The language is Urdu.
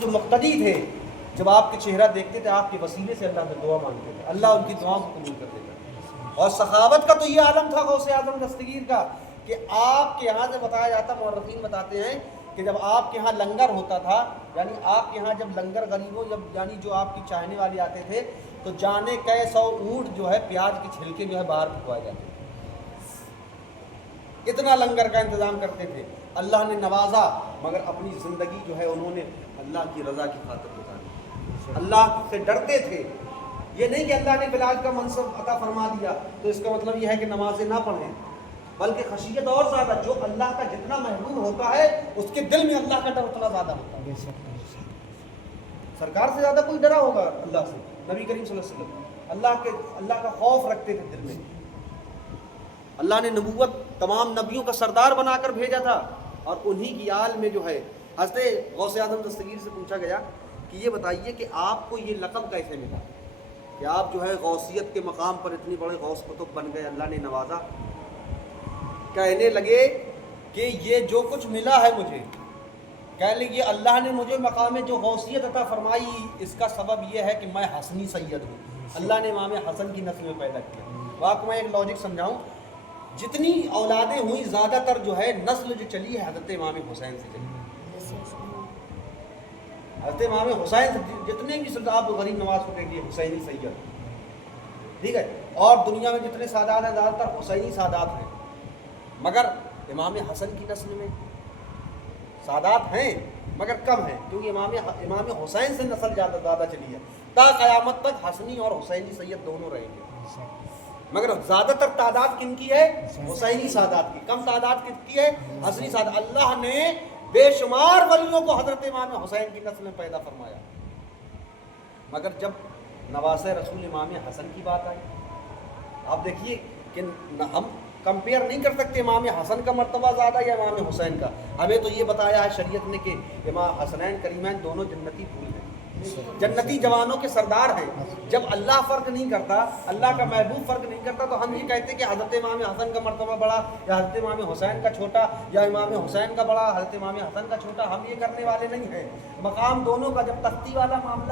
جو مقتدی تھے جب آپ کے چہرہ دیکھتے تھے آپ کے وسیلے سے اللہ سے دعا مانگتے تھے، اللہ ان کی دعاؤں کو قبول کر دیتا۔ اور سخاوت کا تو یہ عالم تھا غوث اعظم دستگیر کا کہ آپ کے یہاں سے بتایا جاتا، مورخین بتاتے ہیں کہ جب آپ کے یہاں لنگر ہوتا تھا، یعنی آپ کے یہاں جب لنگر غریبوں یعنی جو آپ کی چاہنے والے آتے تھے تو جانے کئے 100 اونٹ جو ہے پیاز کے چھلکے جو ہے باہر پھینکوائے جاتے تھے، اتنا لنگر کا انتظام کرتے تھے۔ اللہ نے نوازا مگر اپنی زندگی جو ہے انہوں نے اللہ کی رضا کی خاطر گزاری، اللہ سے ڈرتے تھے۔ یہ نہیں کہ اللہ نے بلال کا منصب عطا فرما دیا تو اس کا مطلب یہ ہے کہ نمازیں نہ پڑھیں، بلکہ خشیت اور زیادہ، جو اللہ کا جتنا محبوب ہوتا ہے اس کے دل میں اللہ کا ڈر اتنا زیادہ ہوتا ہے۔ سرکار سے زیادہ کوئی ڈرا ہوگا اللہ سے؟ نبی کریم صلی اللہ علیہ وسلم اللہ کا خوف رکھتے تھے دل میں۔ اللہ نے نبوت تمام نبیوں کا سردار بنا کر بھیجا تھا، اور انہی کی آل میں جو ہے حضرت غوث اعظم دستگیر سے پوچھا گیا کہ یہ بتائیے کہ آپ کو یہ لقب کیسے ملا کہ آپ جو ہے غوثیت کے مقام پر اتنے بڑے غوث قطب بن گئے، اللہ نے نوازا۔ کہنے لگے کہ یہ جو کچھ ملا ہے مجھے، کہنے لگے اللہ نے مجھے مقام جو غوثیت عطا فرمائی اس کا سبب یہ ہے کہ میں حسنی سید ہوں، اللہ نے امام حسن کی نسل میں پیدا کیا۔ واقعی میں ایک لاجک سمجھاؤں، جتنی اولادیں ہوئی زیادہ تر جو ہے نسل جو چلی ہے حضرت امام حسین سے چلی ہے۔ حضرت امام حسین سے جتنے بھی آپ غریب نواز کو کہہ دیے حسینی سید، ٹھیک ہے، اور دنیا میں جتنے سادات ہیں زیادہ تر حسینی سادات ہیں، مگر امام حسن کی نسل میں سادات ہیں مگر کم ہیں، کیونکہ امام حسین سے نسل زیادہ چلی ہے۔ تا قیامت تک حسنی اور حسینی سید دونوں رہیں گے، مگر زیادہ تر تعداد کن کی ہے؟ حسینی سادات کی۔ کم تعداد کن کی ہے؟ حسنی سادات۔ اللہ نے بے شمار ولیوں کو حضرت امام حسین کی نسل میں پیدا فرمایا، مگر جب نواز رسول امام حسن کی بات آئی، آپ دیکھیے کہ ہم کمپیئر نہیں کر سکتے امام حسن کا مرتبہ زیادہ یا امام حسین کا۔ ہمیں تو یہ بتایا ہے شریعت نے کہ امام حسنین کریمین دونوں جنتی پھول ہیں، جنتی جوانوں کے سردار ہیں۔ جب اللہ فرق نہیں کرتا، اللہ کا محبوب فرق نہیں کرتا، تو ہم یہ کہتے کہ حضرت امام حسن کا مرتبہ بڑا یا حضرت امام حسین کا چھوٹا، یا امام حسین کا بڑا حضرت امام حسن کا چھوٹا، ہم یہ کرنے والے نہیں ہیں۔ مقام دونوں کا، جب تختی والا معاملہ